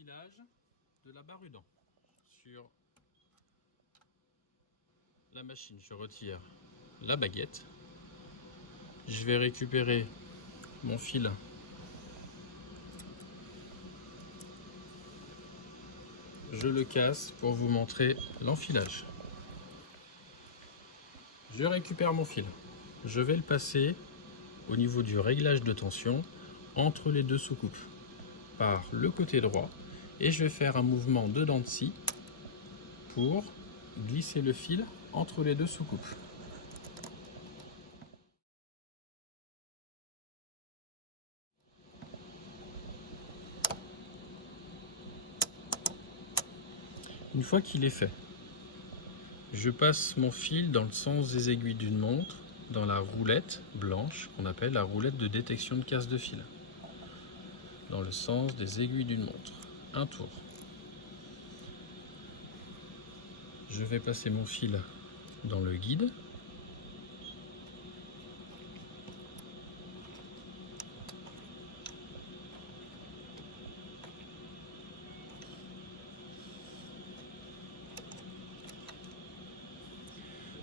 l'enfilage de la barre Udan sur la machine. Je retire la baguette. Je vais récupérer mon fil je le casse pour vous montrer l'enfilage. Je récupère mon fil. Je vais le passer au niveau du réglage de tension entre les deux soucoupes par le côté droit et je vais faire un mouvement de dents de scie pour glisser le fil entre les deux soucoupes. Une fois qu'il est fait, je passe mon fil dans le sens des aiguilles d'une montre, dans la roulette blanche qu'on appelle la roulette de détection de casse de fil. Dans le sens des aiguilles d'une montre. Un tour. Je vais passer mon fil dans le guide.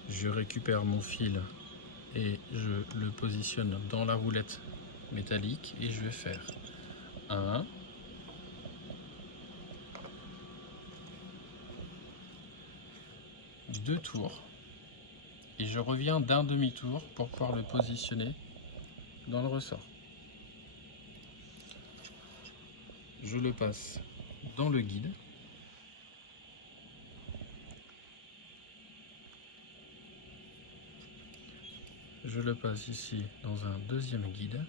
Je récupère mon fil et je le positionne dans la roulette métallique et je vais faire 1, 2 tours et je reviens d'un demi-tour pour pouvoir le positionner dans le ressort. Je le passe dans le guide. Je le passe ici dans un deuxième guide.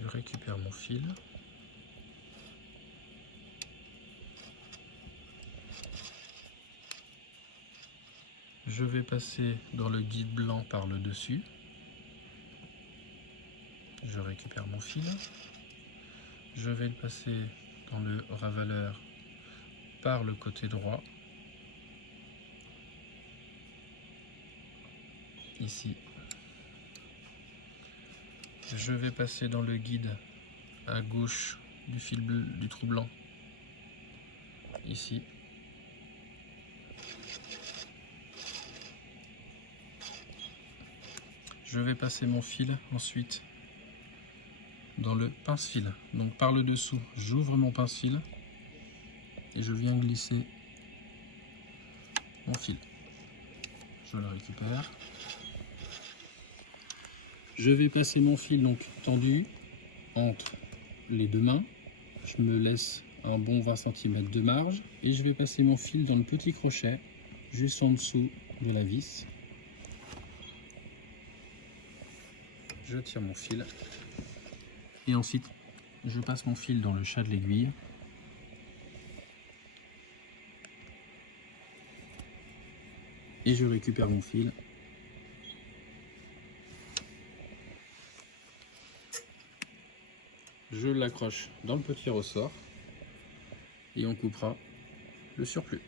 Je récupère mon fil. Je vais passer dans le guide blanc par le dessus. Je récupère mon fil. Je vais le passer dans le ravaleur par le côté droit. Ici. Je vais passer dans le guide à gauche du fil bleu, du trou blanc. Ici. Je vais passer mon fil ensuite dans le pince-fil. Donc par le dessous, j'ouvre mon pince-fil et je viens glisser mon fil. Je le récupère. Je vais passer mon fil donc tendu entre les deux mains. Je me laisse un bon 20 cm de marge et je vais passer mon fil dans le petit crochet juste en dessous de la vis. Je tire mon fil et ensuite je passe mon fil dans le chat de l'aiguille. Et je récupère mon fil. Je l'accroche dans le petit ressort et on coupera le surplus.